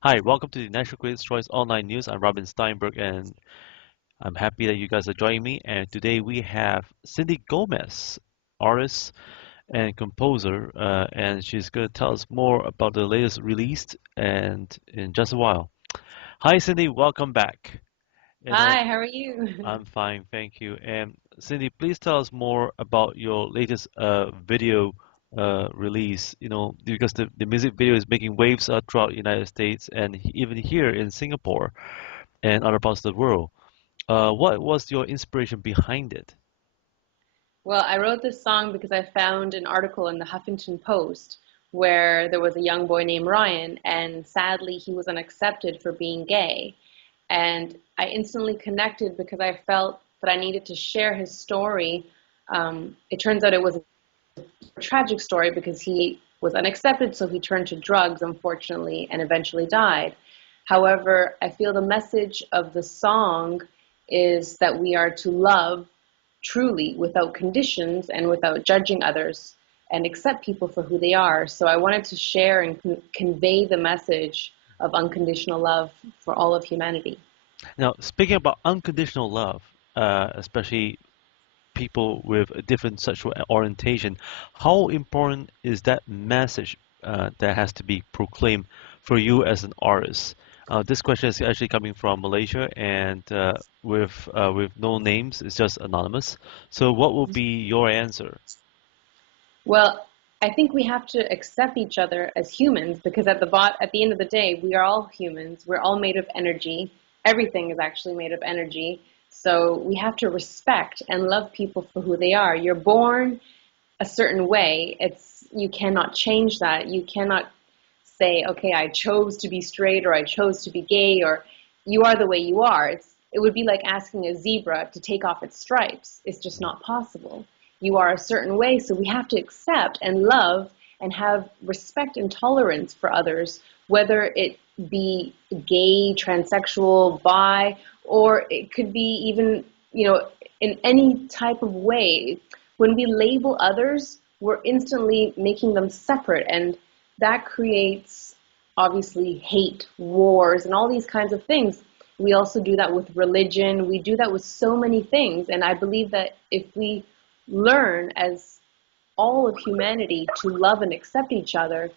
Hi, welcome to the National Critics' Choice Online News. I'm Robin Steinberg, and I'm happy that you guys are joining me. And today we have Cindy Gomez, artist and composer, and she's going to tell us more about the latest release and in just a while. Hi, Cindy, welcome back. You know, Hi, how are you? I'm fine, thank you. And Cindy, please tell us more about your latest video release. Because the music video is making waves throughout the United States and even here in Singapore and other parts of the world. What was your inspiration behind it? Well, I wrote this song because I found an article in the Huffington Post where there was a young boy named Ryan, and sadly, he was unaccepted for being gay. And I instantly connected because I felt that I needed to share his story. It turns out it was a tragic story because he was unaccepted, so he turned to drugs, unfortunately, and eventually died. However, I feel the message of the song is that we are to love truly without conditions and without judging others and accept people for who they are. So I wanted to share and convey the message of unconditional love for all of humanity. Now, speaking about unconditional love, especially people with a different sexual orientation, how important is that message that has to be proclaimed for you as an artist? This question is actually coming from Malaysia and with no names, it's just anonymous. So, what will be your answer? Well, I think we have to accept each other as humans because at the end of the day, we are all humans. We're all made of energy. Everything is actually made of energy. So we have to respect and love people for who they are. You're born a certain way. You cannot change that. You cannot say, okay, I chose to be straight or I chose to be gay or you are the way you are. It would be like asking a zebra to take off its stripes. It's just not possible. You are a certain way, so we have to accept and love and have respect and tolerance for others, whether it be gay, transsexual, bi, or it could be even, in any type of way. When we label others, we're instantly making them separate, and that creates obviously hate, wars, and all these kinds of things. We also do that with religion. We do that with so many things. And I believe that if we learn as all of humanity to love and accept each other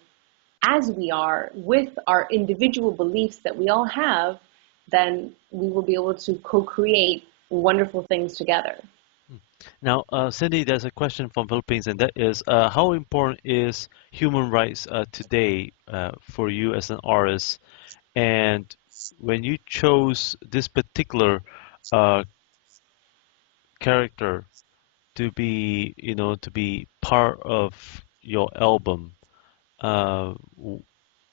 as we are with our individual beliefs that we all have, then we will be able to co-create wonderful things together. Now, Cindy, there's a question from Philippines, and that is, how important is human rights today for you as an artist? And when you chose this particular uh, character to be part of your album, uh, w-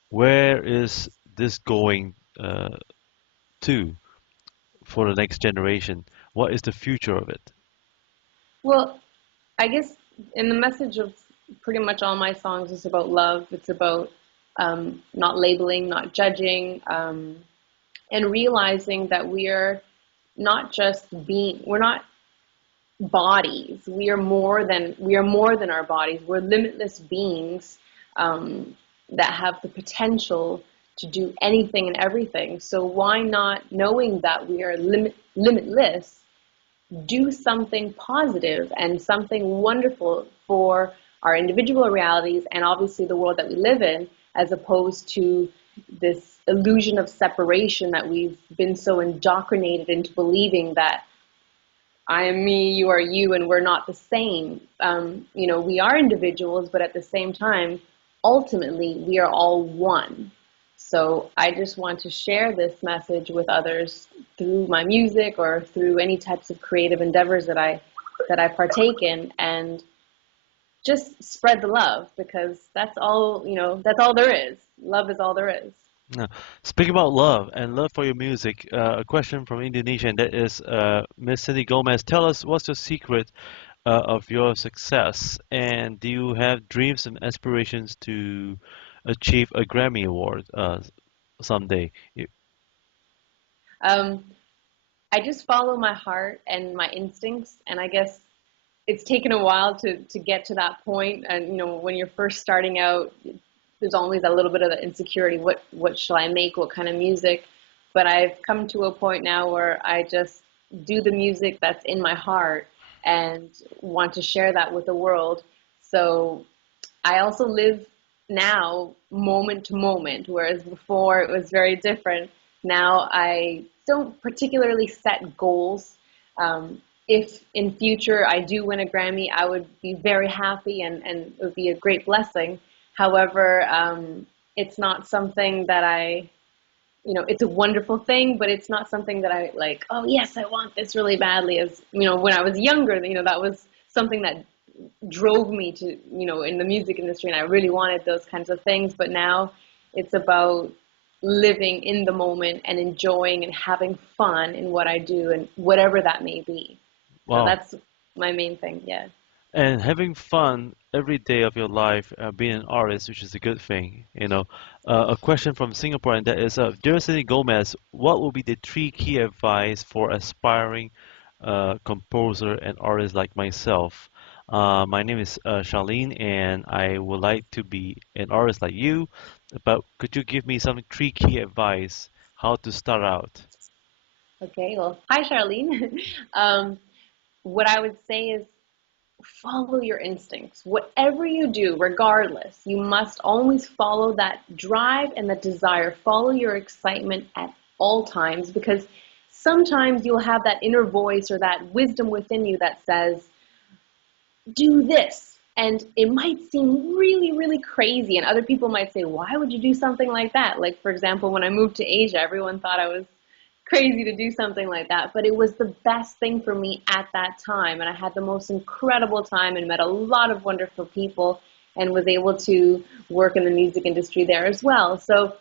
where is this going to for the next generation? What is the future of it? Well, I guess in the message of pretty much all my songs is about love. It's about not labeling, not judging, and realizing that we're not bodies. We are more than our bodies. We're limitless beings that have the potential to do anything and everything. So why not, knowing that we are limitless, do something positive and something wonderful for our individual realities and obviously the world that we live in, as opposed to this illusion of separation that we've been so indoctrinated into believing that I am me, you are you, and we're not the same. We are individuals, but at the same time, ultimately, we are all one. So I just want to share this message with others through my music or through any types of creative endeavors that I partake in, and just spread the love because that's all there is. Love is all there is. Now, speaking about love and love for your music, a question from Indonesia, and that is, Miss Cindy Gomez, tell us what's the secret of your success, and do you have dreams and aspirations to achieve a Grammy Award someday? Um, I just follow my heart and my instincts, and I guess it's taken a while to get to that point. And when you're first starting out, there's always a little bit of the insecurity. What shall I make? What kind of music? But I've come to a point now where I just do the music that's in my heart and want to share that with the world. So I also live now moment to moment, whereas before it was very different. Now I don't particularly set goals. If in future I do win a Grammy, I would be very happy, and it would be a great blessing. However, it's not something that it's a wonderful thing, but it's not something that I like, oh yes, I want this really badly. As when I was younger, that was something that drove me to, in the music industry, and I really wanted those kinds of things. But now it's about living in the moment and enjoying and having fun in what I do and whatever that may be. So Wow. that's my main thing. Yeah. And having fun every day of your life, being an artist, which is a good thing. A question from Singapore, and that is, dear Cindy Gomez, what will be the three key advice for aspiring composer and artist like myself? My name is Charlene, and I would like to be an artist like you. But could you give me some three key advice how to start out? Okay. Well, hi, Charlene. um, what I would say is follow your instincts. Whatever you do, regardless, you must always follow that drive and the desire. Follow your excitement at all times, because sometimes you'll have that inner voice or that wisdom within you that says, do this. And it might seem really, really crazy. And other people might say, why would you do something like that? Like, for example, when I moved to Asia, everyone thought I was crazy to do something like that. But it was the best thing for me at that time. And I had the most incredible time and met a lot of wonderful people and was able to work in the music industry there as well. So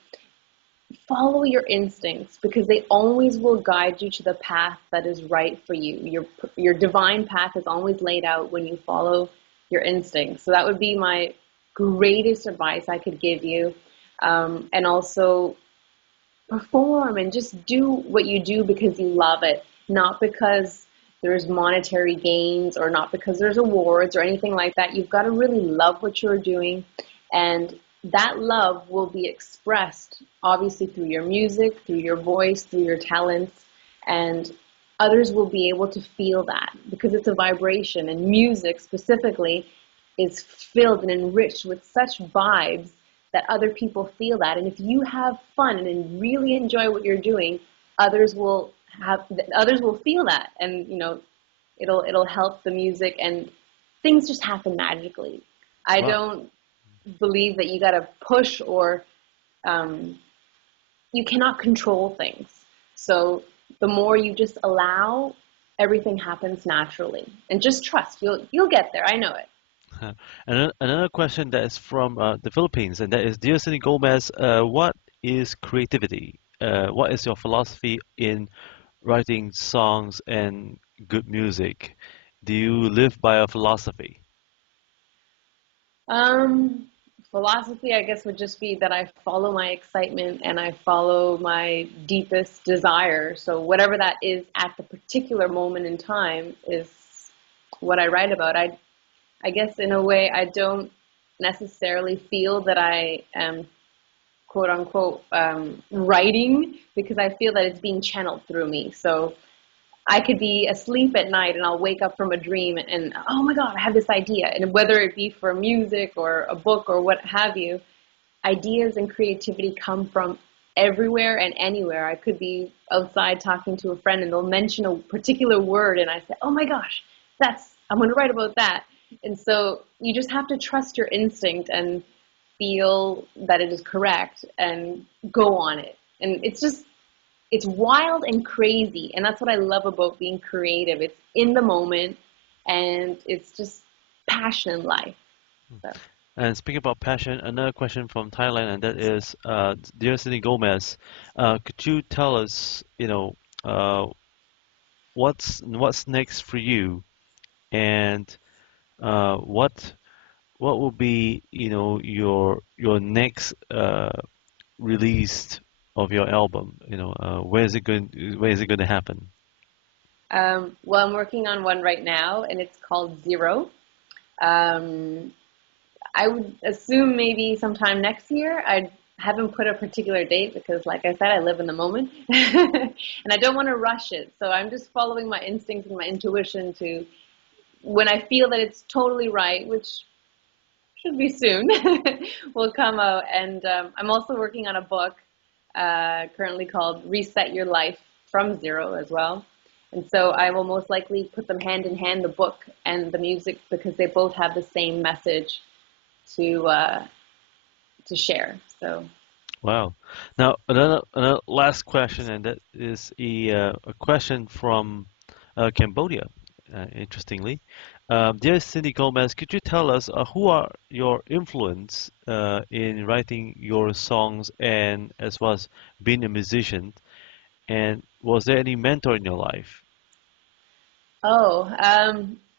follow your instincts, because they always will guide you to the path that is right for you. Your divine path is always laid out when you follow your instincts. So that would be my greatest advice I could give you. And also perform and just do what you do because you love it, not because there's monetary gains or not because there's awards or anything like that. You've got to really love what you're doing, and that love will be expressed obviously through your music, through your voice, through your talents, and others will be able to feel that because it's a vibration, and music specifically is filled and enriched with such vibes that other people feel that. And if you have fun and really enjoy what you're doing, others will others will feel that, and it'll help the music, and things just happen magically. I Well, don't believe that you got to push, or um, you cannot control things. So the more you just allow, everything happens naturally, and just trust. You'll get there. I know it. and another question that is from the Philippines, and that is, dear Cindy Gomez, what is creativity? What is your philosophy in writing songs and good music? Do you live by a philosophy? Um, Philosophy, I guess, would just be that I follow my excitement and I follow my deepest desire. So whatever that is at the particular moment in time is what I write about. I guess in a way, I don't necessarily feel that I am quote unquote writing, because I feel that it's being channeled through me. So I could be asleep at night and I'll wake up from a dream and, oh my God, I have this idea. And whether it be for music or a book or what have you, ideas and creativity come from everywhere and anywhere. I could be outside talking to a friend and they'll mention a particular word and I say, oh my gosh, I'm going to write about that. And so you just have to trust your instinct and feel that it is correct and go on it. And it's wild and crazy, and that's what I love about being creative. It's in the moment, and it's just passion in life. So And speaking about passion, another question from Thailand, and that is, dear Cindy Gomez, could you tell us, what's next for you, and what will be, your next release of your album? Where is it going to happen? well, I'm working on one right now, and it's called Zero. um, I would assume maybe sometime next year. I haven't put a particular date because, like I said, I live in the moment and I don't want to rush it. So I'm just following my instincts and my intuition to when I feel that it's totally right, which should be soon, will come out. And I'm also working on a book currently called Reset Your Life from Zero as well. And so I will most likely put them hand in hand, the book and the music, because they both have the same message to uh, to share. So, Wow. Now, another last question, and that is a question from Cambodia, interestingly. Dear Cindy Gomez, could you tell us who are your influence in writing your songs and as well as being a musician? And was there any mentor in your life?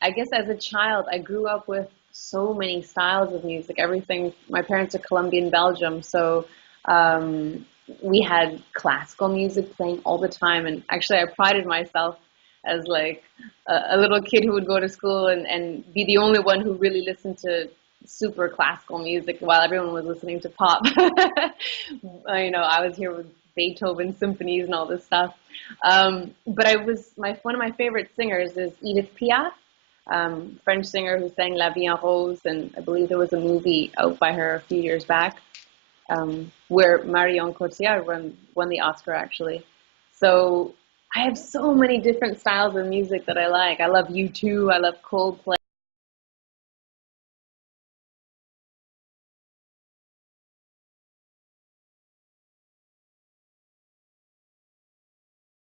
I guess as a child, I grew up with so many styles of music. Everything. My parents are Colombian Belgium, so um, we had classical music playing all the time. And actually, I prided myself as like a little kid who would go to school and be the only one who really listened to super classical music while everyone was listening to pop. I was here with Beethoven symphonies and all this stuff. But I was one of my favorite singers is Edith Piaf, French singer who sang La Vie en Rose, and I believe there was a movie out by her a few years back where Marion Cotillard won the Oscar actually. So I have so many different styles of music that I like. I love U2, I love Coldplay.